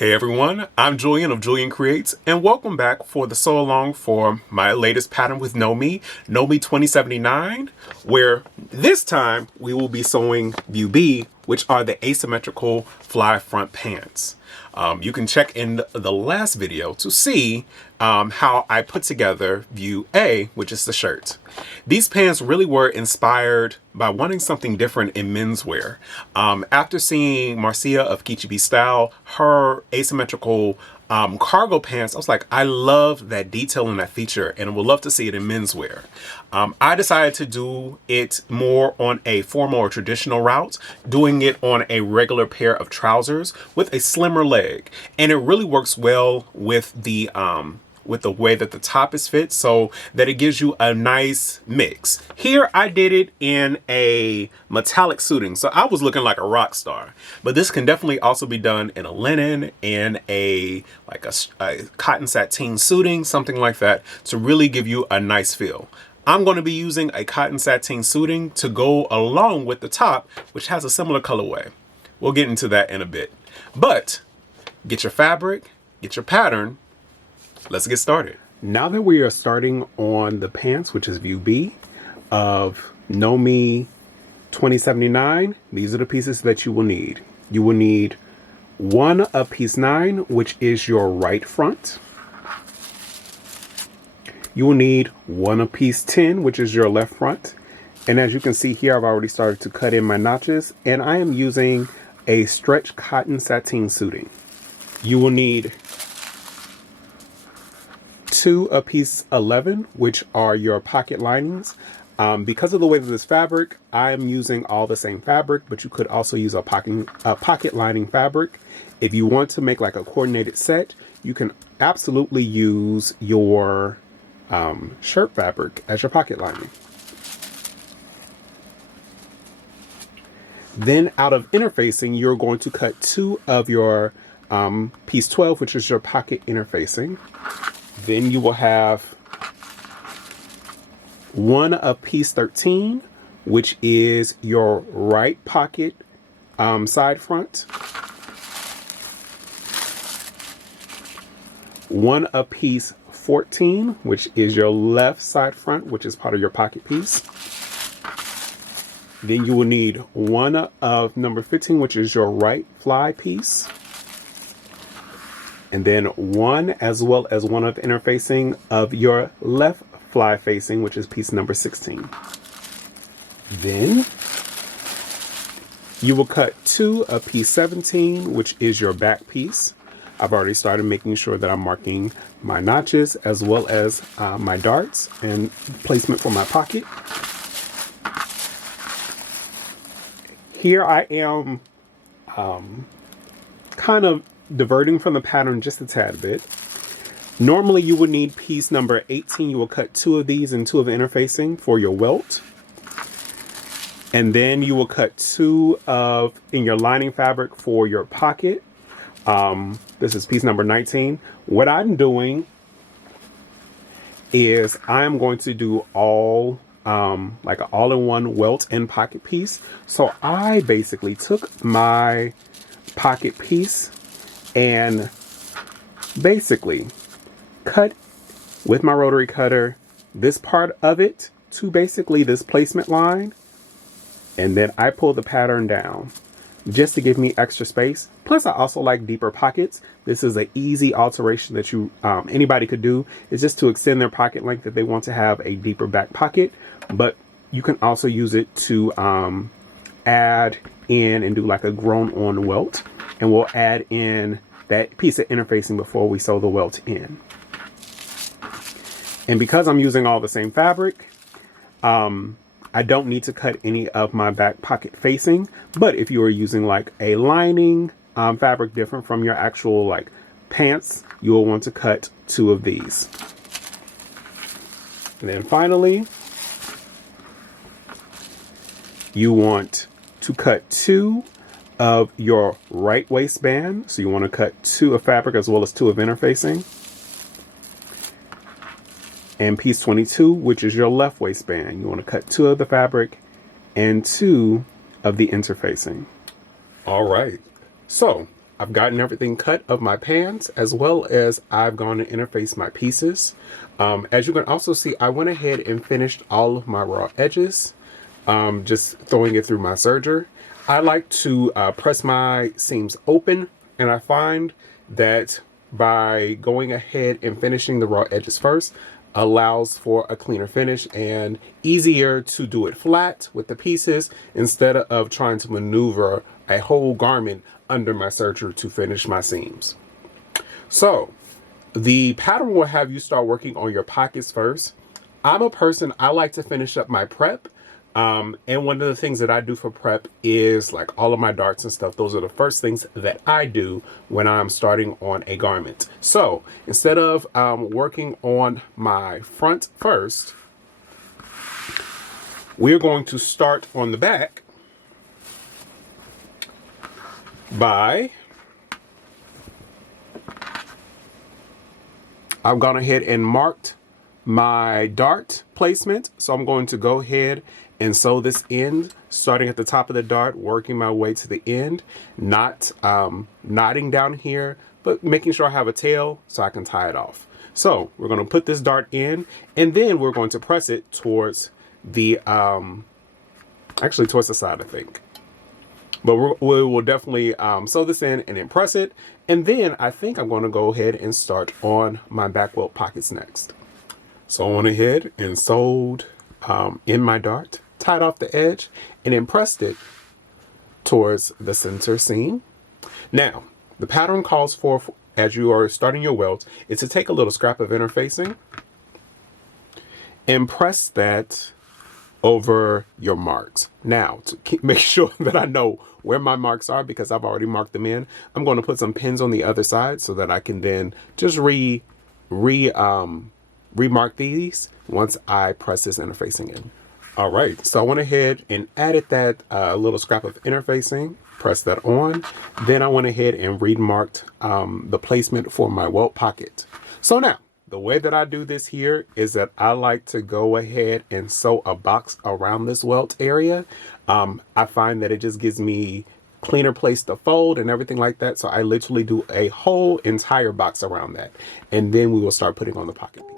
Hey everyone, I'm Julian of Julian Creates, and welcome back for the sew along for my latest pattern with Know Me ME2079, where this time we will be sewing view B, which are the asymmetrical fly front pants. You can check in the last video to see how I put together view A, which is the shirt. These pants really were inspired by wanting something different in menswear. After seeing Marcia of Kichibi Style, her asymmetrical cargo pants, I was like, I love that detail and that feature, and would love to see it in menswear. I decided to do it more on a formal or traditional route, doing it on a regular pair of trousers with a slimmer leg, and it really works well with the way that the top is fit, so that it gives you a nice mix. Here I did it in a metallic suiting, so I was looking like a rock star. But this can definitely also be done in a linen, in a cotton sateen suiting, something like that, to really give you a nice feel. I'm going to be using a cotton sateen suiting to go along with the top, which has a similar colorway. We'll get into that in a bit. But get your fabric, get your pattern. Let's get started. Now that we are starting on the pants, which is view B of Know Me 2079, these are the pieces that you will need. You will need one of piece 9, which is your right front. You will need one of piece 10, which is your left front. And as you can see here, I've already started to cut in my notches, and I am using a stretch cotton sateen suiting. You will need 2 of piece 11, which are your pocket linings. Because of the way that this fabric, I'm using all the same fabric, but you could also use a pocket lining fabric. If you want to make like a coordinated set, you can absolutely use your shirt fabric as your pocket lining. Then out of interfacing, you're going to cut 2 of your piece 12, which is your pocket interfacing. Then you will have 1 of piece 13, which is your right pocket side front. 1 of piece 14, which is your left side front, which is part of your pocket piece. Then you will need 1 of number 15, which is your right fly piece. And then 1 as well as 1 of the interfacing of your left fly facing, which is piece number 16. Then you will cut 2 of piece 17, which is your back piece. I've already started making sure that I'm marking my notches as well as my darts and placement for my pocket. Here I am kind of diverting from the pattern just a tad bit. Normally you would need piece number 18. You will cut 2 of these and 2 of the interfacing for your welt. And then you will cut 2 of in your lining fabric for your pocket. This is piece number 19. What I'm doing is I'm going to do all like an all-in-one welt and pocket piece. So I basically took my pocket piece and basically cut with my rotary cutter this part of it to basically this placement line, and then I pull the pattern down just to give me extra space. Plus I also like deeper pockets. This is an easy alteration that you anybody could do, is just to extend their pocket length if they want to have a deeper back pocket. But you can also use it to add in and do like a grown on welt, and we'll add in that piece of interfacing before we sew the welt in. And because I'm using all the same fabric, I don't need to cut any of my back pocket facing. But if you are using like a lining fabric different from your actual like pants, you will want to cut 2 of these. And then finally, you want to cut 2 of your right waistband. So you want to cut 2 of fabric as well as 2 of interfacing. And piece 22, which is your left waistband. You want to cut 2 of the fabric and 2 of the interfacing. All right. So I've gotten everything cut of my pans, as well as I've gone to interface my pieces. As you can also see, I went ahead and finished all of my raw edges, just throwing it through my serger. I like to press my seams open, and I find that by going ahead and finishing the raw edges first allows for a cleaner finish and easier to do it flat with the pieces instead of trying to maneuver a whole garment under my serger to finish my seams. So the pattern will have you start working on your pockets first. I'm a person, I like to finish up my prep. And one of the things that I do for prep is like all of my darts and stuff. Those are the first things that I do when I'm starting on a garment. So instead of working on my front first, we're going to start on the back by, I've gone ahead and marked my dart placement. So I'm going to go ahead and sew this end, starting at the top of the dart, working my way to the end, not knotting down here, but making sure I have a tail so I can tie it off. So we're going to put this dart in, and then we're going to press it towards the, actually towards the side, I think. But we will definitely sew this in and then press it. And then I think I'm going to go ahead and start on my back welt pockets next. So I went ahead and sewed in my dart, tied off the edge, and then pressed it towards the center seam. Now, the pattern calls for, as you are starting your welt, is to take a little scrap of interfacing and press that over your marks. Now, to make sure that I know where my marks are, because I've already marked them in, I'm going to put some pins on the other side so that I can then just remark these once I press this interfacing in. All right, so I went ahead and added that little scrap of interfacing, pressed that on. Then I went ahead and remarked the placement for my welt pocket. So now, the way that I do this here is that I like to go ahead and sew a box around this welt area. I find that it just gives me cleaner place to fold and everything like that. So I literally do a whole entire box around that. And then we will start putting on the pocket piece.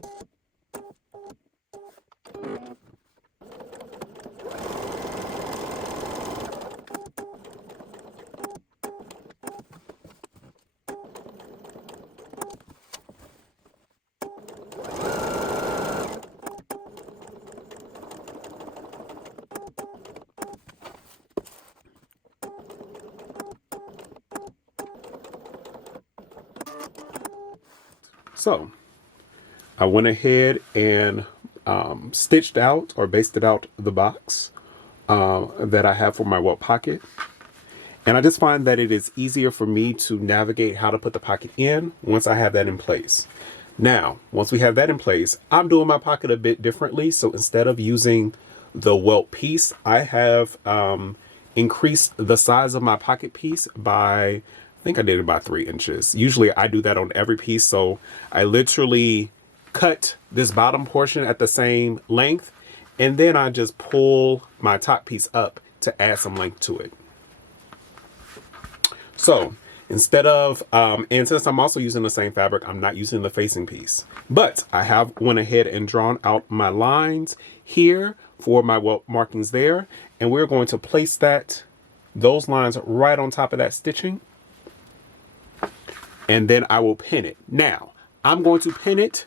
So I went ahead and stitched out or basted out the box that I have for my welt pocket. And I just find that it is easier for me to navigate how to put the pocket in once I have that in place. Now, once we have that in place, I'm doing my pocket a bit differently. So instead of using the welt piece, I have increased the size of my pocket piece by, I think I did it by 3 inches. Usually I do that on every piece. So I literally cut this bottom portion at the same length, and then I just pull my top piece up to add some length to it. So instead of, and since I'm also using the same fabric, I'm not using the facing piece, but I have went ahead and drawn out my lines here for my welt markings there. And we're going to place those lines right on top of that stitching. And then I will pin it. Now, I'm going to pin it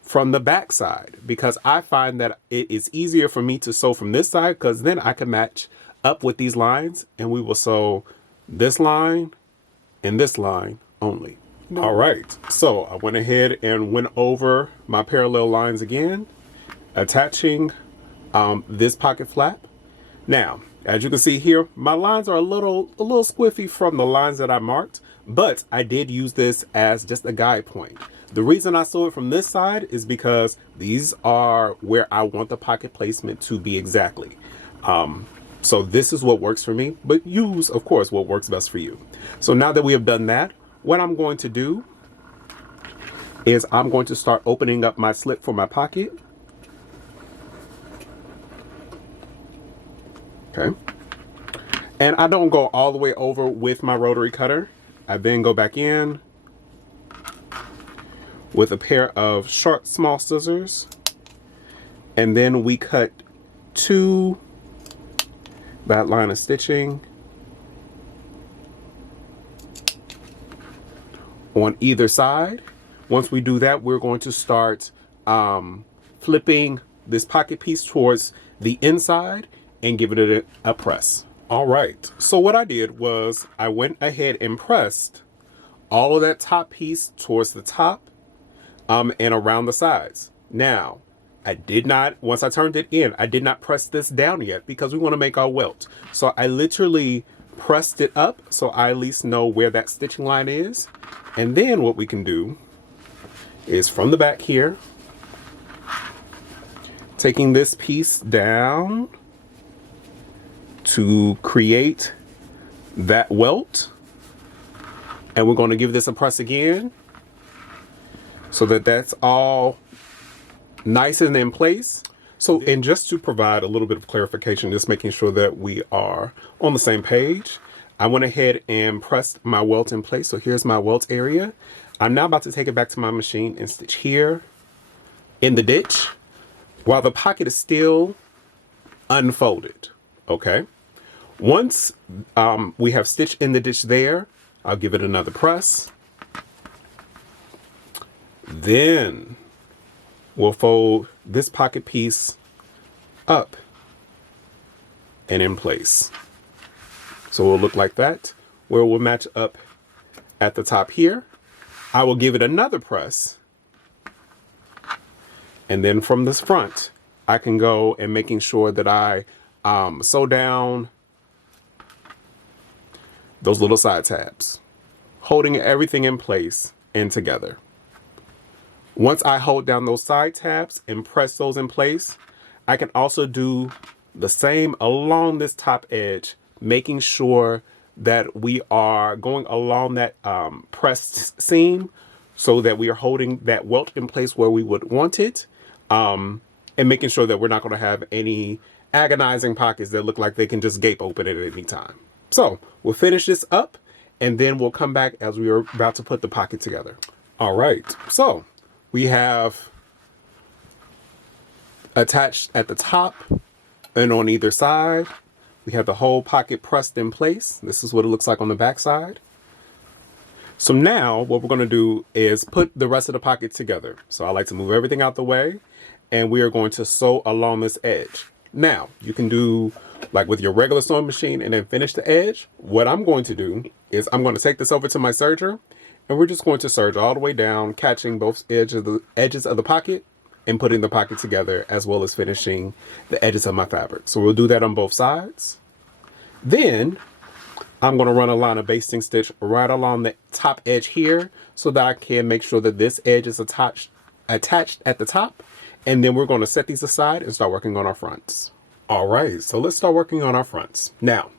from the back side because I find that it is easier for me to sew from this side, because then I can match up with these lines, and we will sew this line and this line only. All right, so I went ahead and went over my parallel lines again, attaching this pocket flap. Now, as you can see here, my lines are a little squiffy from the lines that I marked, but I did use this as just a guide point. The reason I sew it from this side is because these are where I want the pocket placement to be exactly. So this is what works for me, but use, of course, what works best for you. So now that we have done that, what I'm going to do is I'm going to start opening up my slip for my pocket. Okay. And I don't go all the way over with my rotary cutter. I then go back in with a pair of sharp small scissors, and then we cut 2 that line of stitching on either side. Once we do that, we're going to start flipping this pocket piece towards the inside and giving it a press. All right, so what I did was I went ahead and pressed all of that top piece towards the top and around the sides. Now, I did not, once I turned it in, I did not press this down yet because we want to make our welt. So I literally pressed it up so I at least know where that stitching line is. And then what we can do is from the back here, taking this piece down to create that welt, and we're going to give this a press again so that that's all nice and in place. So, and just to provide a little bit of clarification, just making sure that we are on the same page, I went ahead and pressed my welt in place. So here's my welt area. I'm now about to take it back to my machine and stitch here in the ditch while the pocket is still unfolded. Okay. Once we have stitched in the ditch there, I'll give it another press. Then we'll fold this pocket piece up and in place. So it'll look like that, where we'll match up at the top here. I will give it another press. And then from this front, I can go and making sure that I sew down those little side tabs, holding everything in place and together. Once I hold down those side tabs and press those in place, I can also do the same along this top edge, making sure that we are going along that pressed seam so that we are holding that welt in place where we would want it, and making sure that we're not going to have any agonizing pockets that look like they can just gape open at any time. So we'll finish this up and then we'll come back as we are about to put the pocket together. All right, so we have attached at the top and on either side. We have the whole pocket pressed in place. This is what it looks like on the back side. So now what we're going to do is put the rest of the pocket together. So I like to move everything out the way and we are going to sew along this edge. Now you can do like with your regular sewing machine and then finish the edge. What I'm going to do is I'm going to take this over to my serger and we're just going to serge all the way down, catching both edges of the pocket and putting the pocket together, as well as finishing the edges of my fabric. So we'll do that on both sides. Then I'm going to run a line of basting stitch right along the top edge here so that I can make sure that this edge is attached at the top. And then we're going to set these aside and start working on our fronts. All right, so let's start working on our fronts. Now,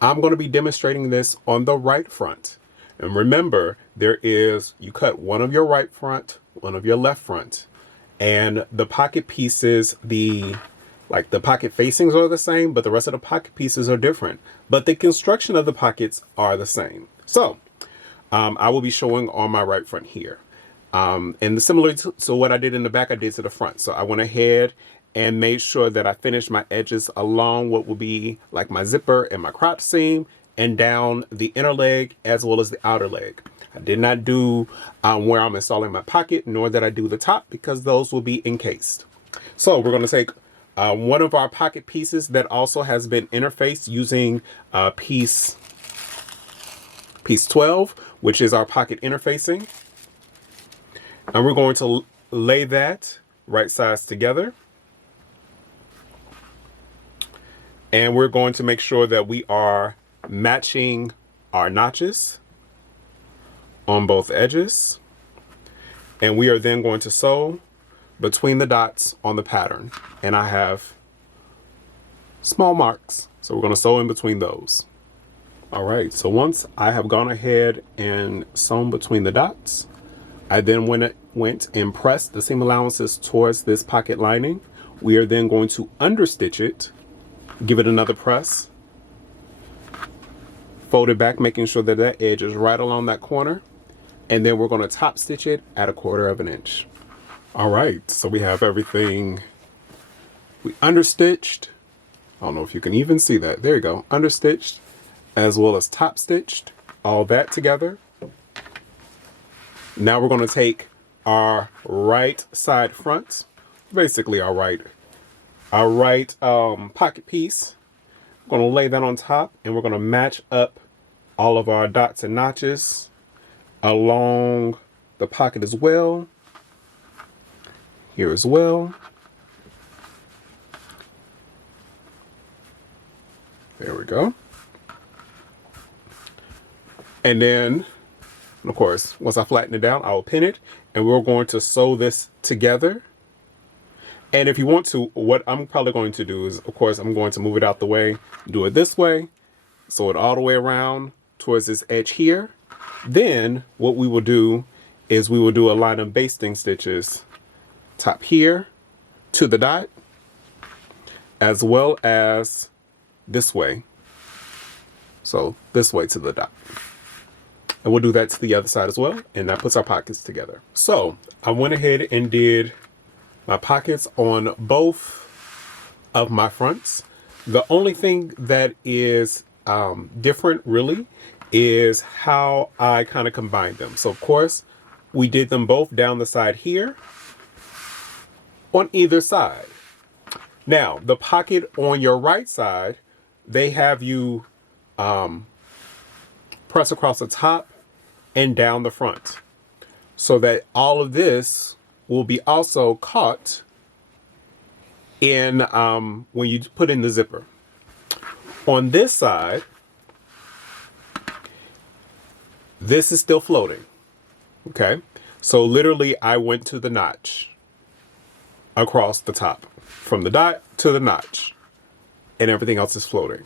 I'm going to be demonstrating this on the right front. And remember, you cut one of your right front, one of your left front, and the pocket pieces, the pocket facings are the same, but the rest of the pocket pieces are different. But the construction of the pockets are the same. So I will be showing on my right front here. And similar to what I did in the back, I did to the front. So I went ahead and made sure that I finished my edges along what will be like my zipper and my crotch seam and down the inner leg as well as the outer leg. I did not do where I'm installing my pocket, nor did I do the top, because those will be encased. So we're going to take one of our pocket pieces that also has been interfaced using piece 12, which is our pocket interfacing. And we're going to lay that right sides together. And we're going to make sure that we are matching our notches on both edges. And we are then going to sew between the dots on the pattern. And I have small marks, so we're going to sew in between those. All right, so once I have gone ahead and sewn between the dots, I then went and pressed the seam allowances towards this pocket lining. We are then going to understitch it, give it another press, fold it back, making sure that that edge is right along that corner. And then we're going to top stitch it at 1/4 of an inch. All right, so we have everything. We understitched. I don't know if you can even see that. There you go. Understitched as well as top stitched. All that together. Now we're going to take our right side fronts, basically our right pocket piece. We're going to lay that on top, and we're going to match up all of our dots and notches along the pocket as well. Here as well. There we go. And then, of course, once I flatten it down, I will pin it, and we're going to sew this together. And if you want to, what I'm probably going to do is, of course, I'm going to move it out the way, do it this way, sew it all the way around towards this edge here. Then what we will do is we will do a line of basting stitches top here to the dot, as well as this way. So this way to the dot. And we'll do that to the other side as well. And that puts our pockets together. So I went ahead and did my pockets on both of my fronts. The only thing that is different really is how I kind of combined them. So of course we did them both down the side here on either side. Now the pocket on your right side, they have you press across the top and down the front so that all of this will be also caught in when you put in the zipper. On this side, this is still floating. Okay, so literally I went to the notch across the top from the dot to the notch, and everything else is floating.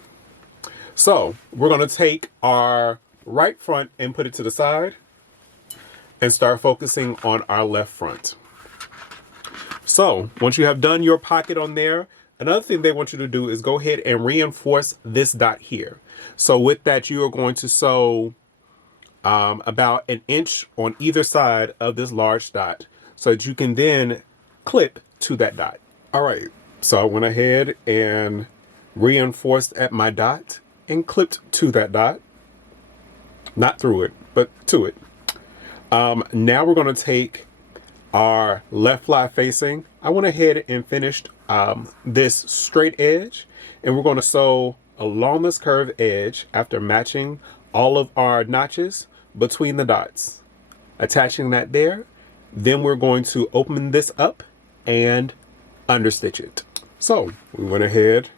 So we're going to take our right front and put it to the side and start focusing on our left front. So once you have done your pocket on there, another thing they want you to do is go ahead and reinforce this dot here. So with that, you are going to sew about 1 inch on either side of this large dot so that you can then clip to that dot. All right, so I went ahead and reinforced at my dot and clipped to that dot. Not through it, but to it. Now we're going to take our left fly facing. I went ahead and finished this straight edge, and we're going to sew along this curved edge after matching all of our notches between the dots, attaching that there. Then we're going to open this up and understitch it. So we went ahead,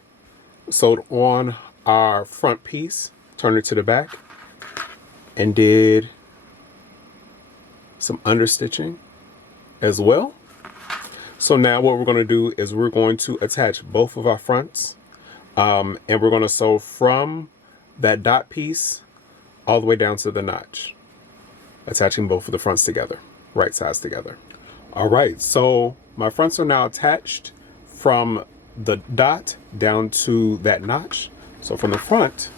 sewed on our front piece, turned it to the back, and did some understitching as well. So now what we're going to do is we're going to attach both of our fronts, and we're going to sew from that dot piece all the way down to the notch, attaching both of the fronts together, right sides together. All right, so my fronts are now attached from the dot down to that notch. So from the front,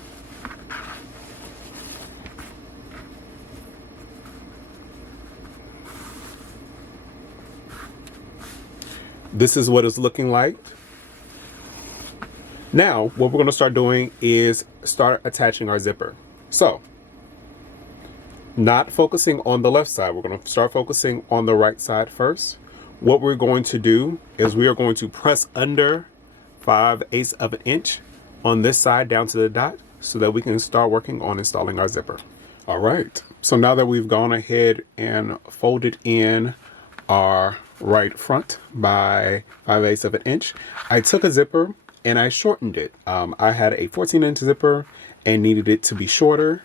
this is what it's looking like. Now, what we're going to start doing is start attaching our zipper. So, not focusing on the left side, we're going to start focusing on the right side first. What we're going to do is we are going to press under 5/8 of an inch on this side down to the dot so that we can start working on installing our zipper. All right, so now that we've gone ahead and folded in our right front by 5/8 of an inch, I took a zipper and I shortened it. I had a 14-inch zipper and needed it to be shorter.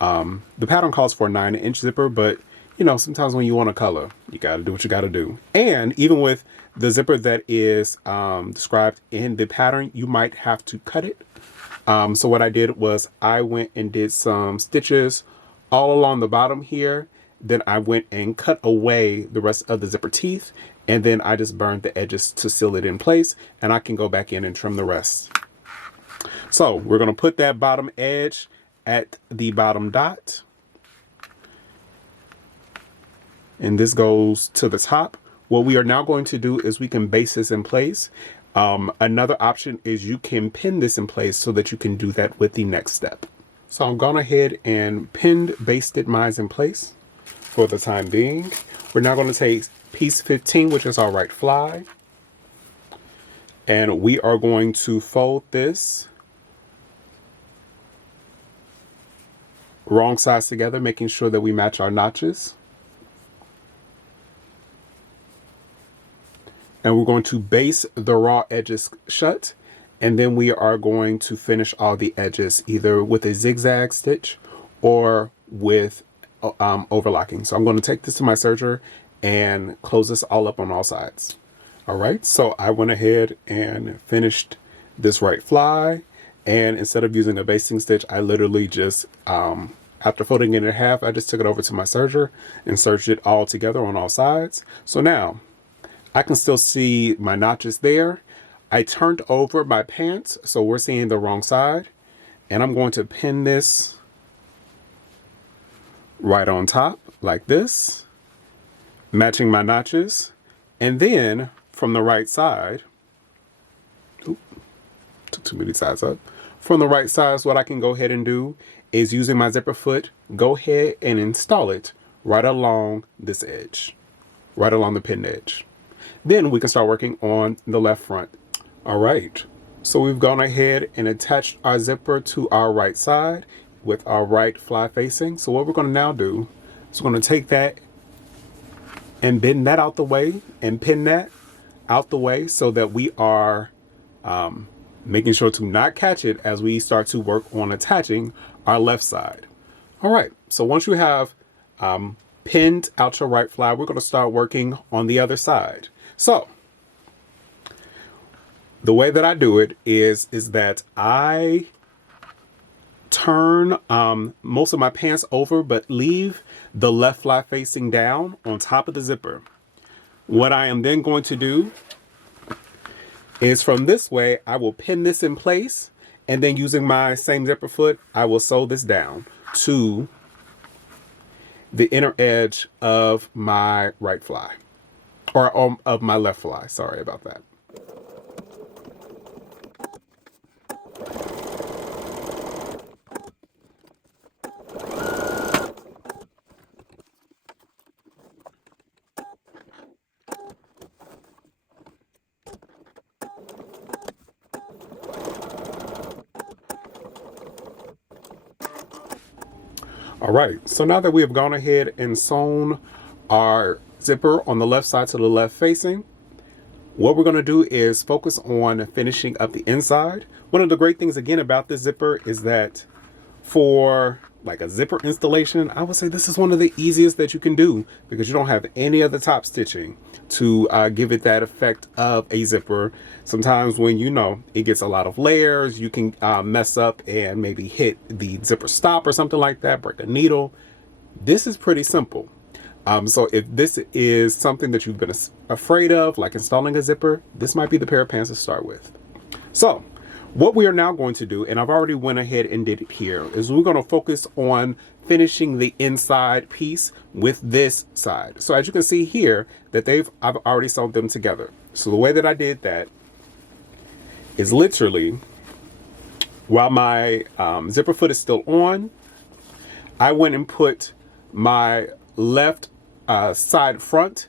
The pattern calls for a 9-inch zipper, but you know, sometimes when you want to color, you got to do what you got to do. And even with the zipper that is described in the pattern, you might have to cut it. So what I did was I went and did some stitches all along the bottom here. Then I went and cut away the rest of the zipper teeth, and then I just burned the edges to seal it in place, and I can go back in and trim the rest. So we're going to put that bottom edge at the bottom dot. And this goes to the top. What we are now going to do is we can base this in place. Another option is you can pin this in place so that you can do that with the next step. So I'm gone ahead and basted mine in place for the time being. We're now going to take piece 15, which is our right fly, and we are going to fold this wrong sides together, making sure that we match our notches. And we're going to base the raw edges shut, and then we are going to finish all the edges either with a zigzag stitch or with overlocking. So I'm going to take this to my serger and close this all up on all sides. All right, so I went ahead and finished this right fly, and instead of using a basting stitch, I literally just, after folding it in half, I just took it over to my serger and serged it all together on all sides. So now I can still see my notches there. I turned over my pants, so we're seeing the wrong side, and I'm going to pin this right on top like this, matching my notches. And then from the right side, took too many sides up. From the right side, what I can go ahead and do is, using my zipper foot, go ahead and install it right along this edge, right along the pinned edge. Then we can start working on the left front. All right, so we've gone ahead and attached our zipper to our right side with our right fly facing. So what we're going to now do is we're going to take that and bend that out the way and pin that out the way so that we are making sure to not catch it as we start to work on attaching our left side. All right, so once you have pinned out your right fly, we're going to start working on the other side. So the way that I do it is that I turn most of my pants over, but leave the left fly facing down on top of the zipper. What I am then going to do is, from this way, I will pin this in place, and then using my same zipper foot, I will sew this down to the inner edge of my right fly, or of my left fly. Sorry about that. All right, so now that we have gone ahead and sewn our zipper on the left side to the left facing, what we're going to do is focus on finishing up the inside. One of the great things again about this zipper is that for like a zipper installation, I would say this is one of the easiest that you can do, because you don't have any of the top stitching to give it that effect of a zipper. Sometimes when it gets a lot of layers, you can mess up and maybe hit the zipper stop or something like that, break a needle. This is pretty simple. So if this is something that you've been afraid of, like installing a zipper, this might be the pair of pants to start with. So what we are now going to do, and I've already went ahead and did it here, is we're going to focus on finishing the inside piece with this side. So as you can see here, that I've already sewn them together. So the way that I did that is literally, while my zipper foot is still on, I went and put my left side front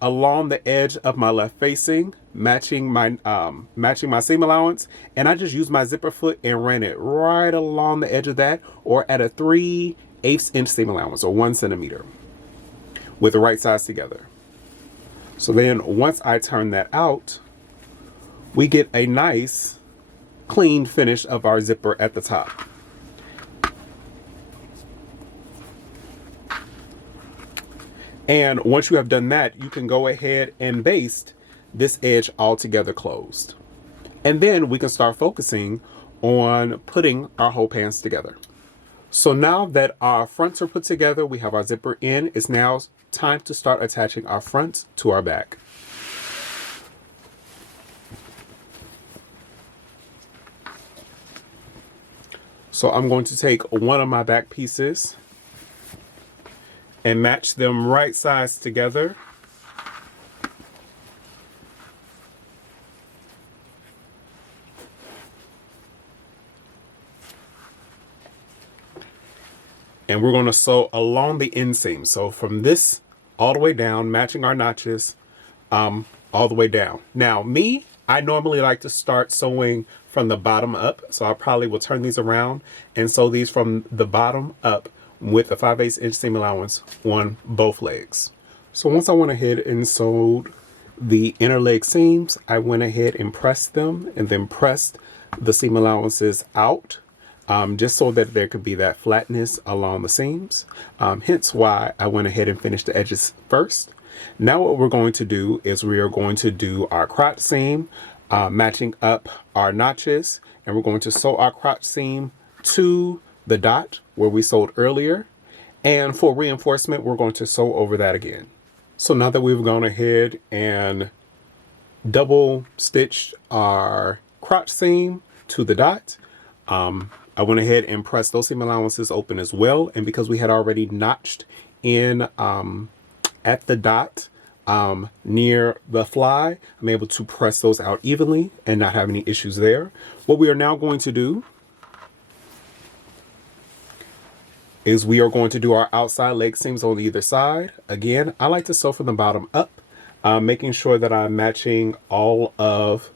along the edge of my left facing, matching my seam allowance, and I just used my zipper foot and ran it right along the edge of that, or at a 3/8 inch seam allowance, or 1 centimeter, with the right sides together. So then once I turn that out, we get a nice clean finish of our zipper at the top. And once you have done that, you can go ahead and baste this edge all together closed. And then we can start focusing on putting our whole pants together. So now that our fronts are put together, we have our zipper in, it's now time to start attaching our fronts to our back. So I'm going to take one of my back pieces and match them right sides together. And we're going to sew along the inseam. So from this all the way down, matching our notches all the way down. Now I normally like to start sewing from the bottom up. So I probably will turn these around and sew these from the bottom up with a 5/8 inch seam allowance on both legs. So once I went ahead and sewed the inner leg seams, I went ahead and pressed them and then pressed the seam allowances out, just so that there could be that flatness along the seams. Hence why I went ahead and finished the edges first. Now what we're going to do is we are going to do our crotch seam, matching up our notches, and we're going to sew our crotch seam to the dot where we sewed earlier. And for reinforcement, we're going to sew over that again. So now that we've gone ahead and double stitched our crotch seam to the dot, I went ahead and pressed those seam allowances open as well. And because we had already notched in at the dot near the fly, I'm able to press those out evenly and not have any issues there. What we are now going to do is we are going to do our outside leg seams on either side. Again, I like to sew from the bottom up, making sure that I'm matching all of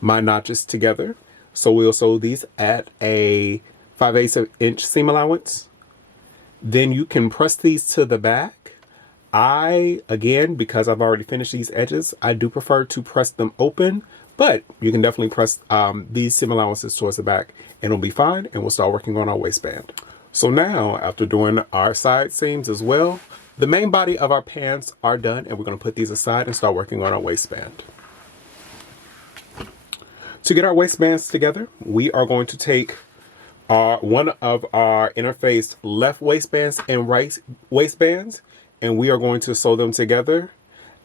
my notches together. So we'll sew these at a 5/8 inch seam allowance. Then you can press these to the back. Again, because I've already finished these edges, I do prefer to press them open, but you can definitely press these seam allowances towards the back and it'll be fine, and we'll start working on our waistband. So now, after doing our side seams as well, the main body of our pants are done, and we're going to put these aside and start working on our waistband. To get our waistbands together, we are going to take one of our interface left waistbands and right waistbands, and we are going to sew them together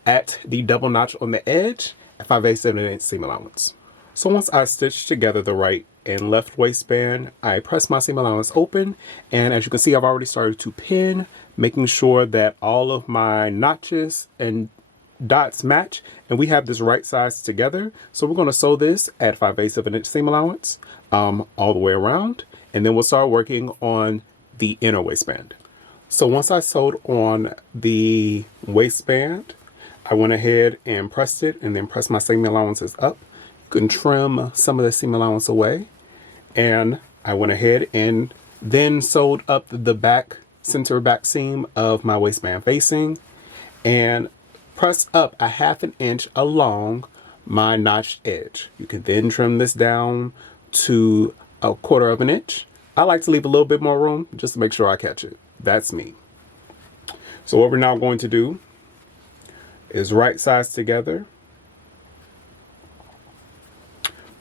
at the double notch on the edge at 5/8 inch seam allowance. So once I stitch together the right and left waistband, I press my seam allowance open, and as you can see, I've already started to pin, making sure that all of my notches and dots match, and we have this right sides together. So we're going to sew this at 5/8 inch seam allowance all the way around, and then we'll start working on the inner waistband. So once I sewed on the waistband, I went ahead and pressed it and then pressed my seam allowances up. You can trim some of the seam allowance away, and I went ahead and then sewed up the back center back seam of my waistband facing and pressed up a 1/2 inch along my notched edge. You can then trim this down to 1/4 inch. I like to leave a little bit more room just to make sure I catch it. That's me. So what we're now going to do is right sides together.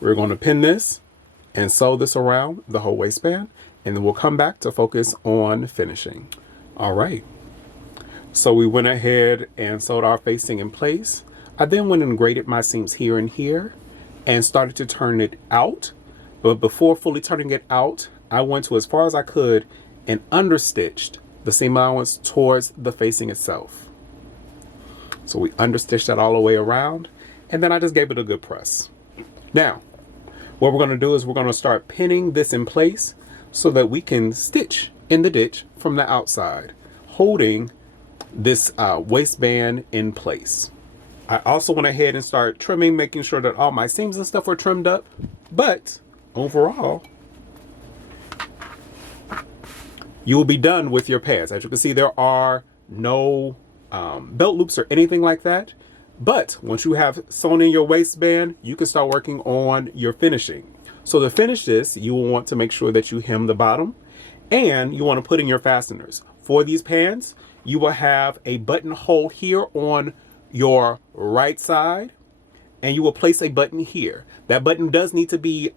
We're going to pin this and sew this around the whole waistband, and then we'll come back to focus on finishing. All right. So we went ahead and sewed our facing in place. I then went and graded my seams here and here and started to turn it out. But before fully turning it out, I went to as far as I could and understitched the seam allowance towards the facing itself. So we understitched that all the way around, and then I just gave it a good press. Now, what we're going to do is we're going to start pinning this in place so that we can stitch in the ditch from the outside, holding this waistband in place. I also went ahead and started trimming, making sure that all my seams and stuff were trimmed up. But overall, you will be done with your pants. As you can see, there are no belt loops or anything like that. But once you have sewn in your waistband, you can start working on your finishing. So to finish this, you will want to make sure that you hem the bottom, and you want to put in your fasteners. For these pants, you will have a buttonhole here on your right side, and you will place a button here. That button does need to be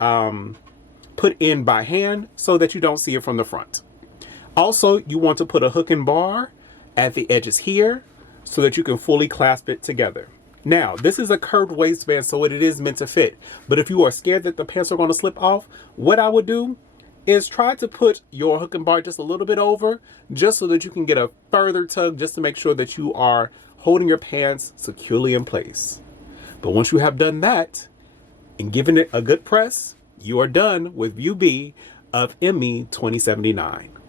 put in by hand so that you don't see it from the front. Also, you want to put a hook and bar at the edges here so that you can fully clasp it together. Now, this is a curved waistband, so it is meant to fit. But if you are scared that the pants are going to slip off, what I would do is try to put your hook and bar just a little bit over, just so that you can get a further tug, just to make sure that you are holding your pants securely in place. But once you have done that and given it a good press, you are done with view B of ME 2079.